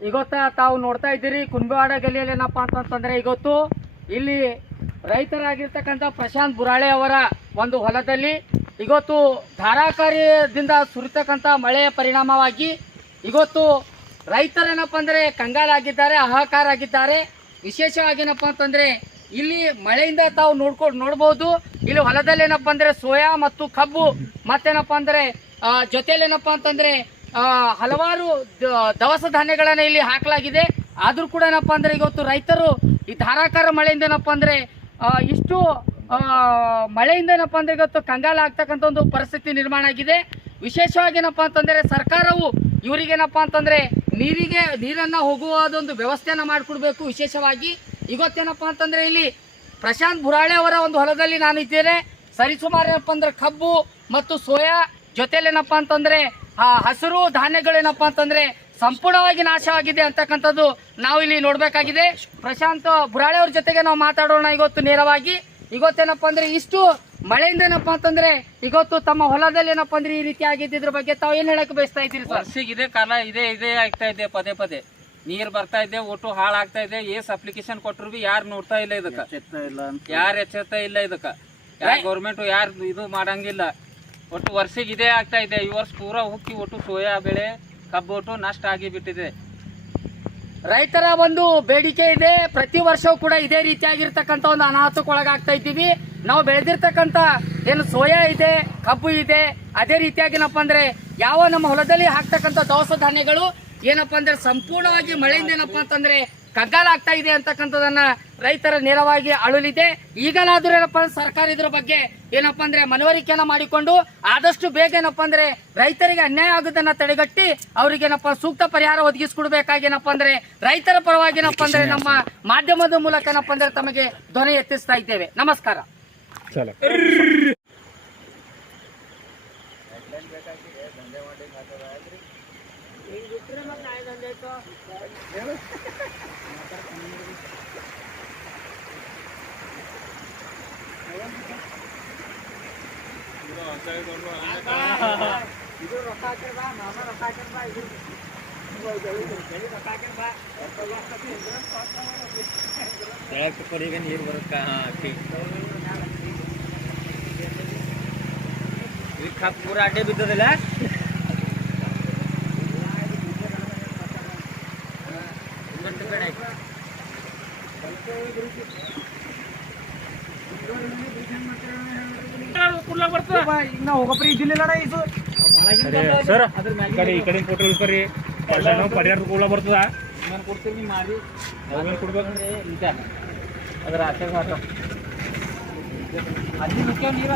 ಇವತ್ತ ತಾವು ನೋಡ್ತಾ ಇದ್ದೀರಿ ಕುಂಬವಾಡ ಗಲಿಯಲ್ಲಿ ಏನಪ್ಪಾ ಅಂತಂತಂದ್ರೆ ಇವತ್ತು ಇಲ್ಲಿ ರೈತರಾಗಿರ್ತಕ್ಕಂಥ ಪ್ರಶಾಂತ್ ಬುರಾಳೆ ಅವರ ಒಂದು ಹೊಲದಲ್ಲಿ ಇವತ್ತು ಧಾರಾಕಾರಿಯಿಂದ ಸುರಿತಕ್ಕಂಥ ಮಳೆಯ ಪರಿಣಾಮವಾಗಿ ಇವತ್ತು ರೈತರೇನಪ್ಪ ಅಂದರೆ ಕಂಗಾಲಾಗಿದ್ದಾರೆ ಹಾಹಾಕಾರ ಆಗಿದ್ದಾರೆ ವಿಶೇಷವಾಗಿ ಏನಪ್ಪ ಅಂತಂದ್ರೆ ಇಲ್ಲಿ ಮಳೆಯಿಂದ ತಾವು ನೋಡ್ಕೊಂಡು ನೋಡ್ಬೋದು. ಇಲ್ಲಿ ಹೊಲದಲ್ಲಿ ಏನಪ್ಪ ಅಂದ್ರೆ ಸೋಯಾ ಮತ್ತು ಕಬ್ಬು ಮತ್ತೇನಪ್ಪ ಅಂದ್ರೆ ಜೊತೆಯಲ್ಲಿ ಏನಪ್ಪಾ ಅಂತಂದ್ರೆ ಹಲವಾರು ದವಸ ಧಾನ್ಯಗಳನ್ನ ಇಲ್ಲಿ ಹಾಕಲಾಗಿದೆ. ಆದ್ರೂ ಕೂಡ ಏನಪ್ಪ ಅಂದ್ರೆ ಇವತ್ತು ರೈತರು ಈ ಧಾರಾಕಾರ ಮಳೆಯಿಂದ ಏನಪ್ಪ ಅಂದ್ರೆ ಇಷ್ಟು ಮಳೆಯಿಂದ ಏನಪ್ಪ ಅಂದ್ರೆ ಇವತ್ತು ಕಂಗಾಲ ಆಗ್ತಕ್ಕಂಥ ಒಂದು ಪರಿಸ್ಥಿತಿ ನಿರ್ಮಾಣ ಆಗಿದೆ. ವಿಶೇಷವಾಗಿ ಏನಪ್ಪ ಅಂತಂದ್ರೆ ಸರ್ಕಾರವು ಇವರಿಗೇನಪ್ಪ ಅಂತಂದ್ರೆ ನೀರಿಗೆ, ನೀರನ್ನ ಹೋಗುವುದೊಂದು ವ್ಯವಸ್ಥೆಯನ್ನ ಮಾಡಿಕೊಡ್ಬೇಕು ವಿಶೇಷವಾಗಿ. ಇವತ್ತೇನಪ್ಪ ಅಂತಂದ್ರೆ ಇಲ್ಲಿ ಪ್ರಶಾಂತ್ ಬುರಾಳೆ ಅವರ ಒಂದು ಹೊಲದಲ್ಲಿ ನಾನು ಇದ್ದೇನೆ ಸರಿಸುಮಾರು ಏನಪ್ಪ ಅಂದ್ರೆ ಕಬ್ಬು ಮತ್ತು ಸೋಯಾ ಜೊತೆಯಲ್ಲಿ ಏನಪ್ಪ ಅಂತಂದ್ರೆ ಆ ಹಸಿರು ಧಾನ್ಯಗಳೇನಪ್ಪ ಅಂತಂದ್ರೆ ಸಂಪೂರ್ಣವಾಗಿ ನಾಶವಾಗಿದೆ ಅಂತಕ್ಕಂಥದ್ದು ನಾವು ಇಲ್ಲಿ ನೋಡ್ಬೇಕಾಗಿದೆ. ಪ್ರಶಾಂತ್ ಬುರಾಳೆ ಅವ್ರ ಜೊತೆಗೆ ನಾವು ಮಾತಾಡೋಣ ಇವತ್ತು ನೇರವಾಗಿ. ಇವತ್ತೇನಪ್ಪ ಅಂದ್ರೆ ಇಷ್ಟು ಮಳೆಯಿಂದ ಏನಪ್ಪಾ ಅಂತಂದ್ರೆ ಇವತ್ತು ತಮ್ಮ ಹೊಲದಲ್ಲಿ ಏನಪ್ಪ ಅಂದ್ರೆ ಈ ರೀತಿ ಆಗಿದ್ದಿದ್ರ ಬಗ್ಗೆ ತಾವು ಏನ್ ಹೇಳಕ್ ಬಯಸ್ತಾ ಇದ್ದೀರಿ ಸರ್? ವರ್ಷಿಗೆ ಇದೇ ಕಾಲ ಇದೇ ಇದೇ ಆಗ್ತಾ ಇದೆ ಪದೇ ಪದೇ. ನೀರ್ ಬರ್ತಾ ಇದೆ ಒಟ್ಟು ಹಾಳಾಗ್ತಾ ಇದೆ ಏಸ್ ಅಪ್ಲಿಕೇಶನ್ ಕೊಟ್ಟರು ಬಿ ಯಾರು ನೋಡ್ತಾ ಇಲ್ಲ ಇದಕ್ಕ. ಯಾರು ಎಚ್ಚೆತ್ತ ಇಲ್ಲ ಇದಕ್ಕ. ಯಾರು ಗೌರ್ಮೆಂಟ್ ಯಾರು ಇದು ಮಾಡಂಗಿಲ್ಲ. ಒಟ್ಟು ವರ್ಷಿಗೆ ಇದೇ ಆಗ್ತಾ ಇದೆ. ಈ ವರ್ಷ ಪೂರ ಹುಕ್ಕಿ ಒಟ್ಟು ಸೋಯಾ ಬೆಳೆ, ಕಬ್ಬು ಒಟ್ಟು ನಷ್ಟ ಆಗಿ ಬಿಟ್ಟಿದೆ ರೈತರ ಒಂದು ಬೇಡಿಕೆ ಇದೆ. ಪ್ರತಿ ವರ್ಷವೂ ಕೂಡ ಇದೇ ರೀತಿಯಾಗಿರ್ತಕ್ಕಂಥ ಒಂದು ಅನಾಹುತಕ್ಕೊಳಗಾಗ್ತಾ ಇದ್ದೀವಿ. ನಾವು ಬೆಳೆದಿರ್ತಕ್ಕಂಥ ಏನು ಸೋಯಾ ಇದೆ, ಕಬ್ಬು ಇದೆ, ಅದೇ ರೀತಿಯಾಗಿ ಏನಪ್ಪ ಅಂದ್ರೆ ಯಾವ ನಮ್ಮ ಹೊಲದಲ್ಲಿ ಹಾಕ್ತಕ್ಕಂಥ ದವಸ ಧಾನ್ಯಗಳು, ಏನಪ್ಪ ಅಂದ್ರೆ ಸಂಪೂರ್ಣವಾಗಿ ಮಳೆಯಿಂದ ಏನಪ್ಪ ಅಂತಂದ್ರೆ ಕಗ್ಗಾಲ ಆಗ್ತಾ ಇದೆ ಅಂತಕ್ಕಂಥದನ್ನ ರೈತರ ನೇರವಾಗಿ ಅಳುಲಿದೆ. ಈಗಲಾದ್ರೂ ಏನಪ್ಪ ಅಂದ್ರೆ ಸರ್ಕಾರ ಇದ್ರ ಬಗ್ಗೆ ಏನಪ್ಪಾ ಅಂದ್ರೆ ಮನವರಿಕೆಯನ್ನ ಮಾಡಿಕೊಂಡು ಆದಷ್ಟು ಬೇಗ ಏನಪ್ಪಾ ಅಂದ್ರೆ ರೈತರಿಗೆ ಅನ್ಯಾಯ ಆಗುದನ್ನ ತಡೆಗಟ್ಟಿ ಅವ್ರಿಗೇನಪ್ಪ ಸೂಕ್ತ ಪರಿಹಾರ ಒದಗಿಸ್ಕೊಡ್ಬೇಕಾಗಿ ಏನಪ್ಪ ಅಂದ್ರೆ ರೈತರ ಪರವಾಗಿ ಏನಪ್ಪಾ ಅಂದ್ರೆ ನಮ್ಮ ಮಾಧ್ಯಮದ ಮೂಲಕ ಏನಪ್ಪಾ ಅಂದ್ರೆ ತಮಗೆ ಧ್ವನಿ ಎತ್ತಿಸ್ತಾ ಇದ್ದೇವೆ. ನಮಸ್ಕಾರ. ನೀರು ಬರುತ್ತಾ ಕಬ್ಬು ಪೂರ ಅಡ್ಡೆ ಬಿದ್ದದಿಲ್ಲ ನಾವು ಹೋಗಪ್ರಿ ಇದ್ದಿಲ್ಲ ಇದು ಸರ್ ಈ ಕಡೆ ಈ ಕಡೆ ಫೋಟೋ ಇಳ್ಸ್ಕೊರಿ ಪರಿಹಾರ ಕೂಡ ಬರ್ತದ ಕೊಡ್ತೀವಿ ಮಾಡಿ ಅವೇನ್ ಕೊಡ್ಬೇಕು ನಿಜ ಅದ್ರ ಆಸೆ ಸಾಕು ಅಲ್ಲಿ ನೀರು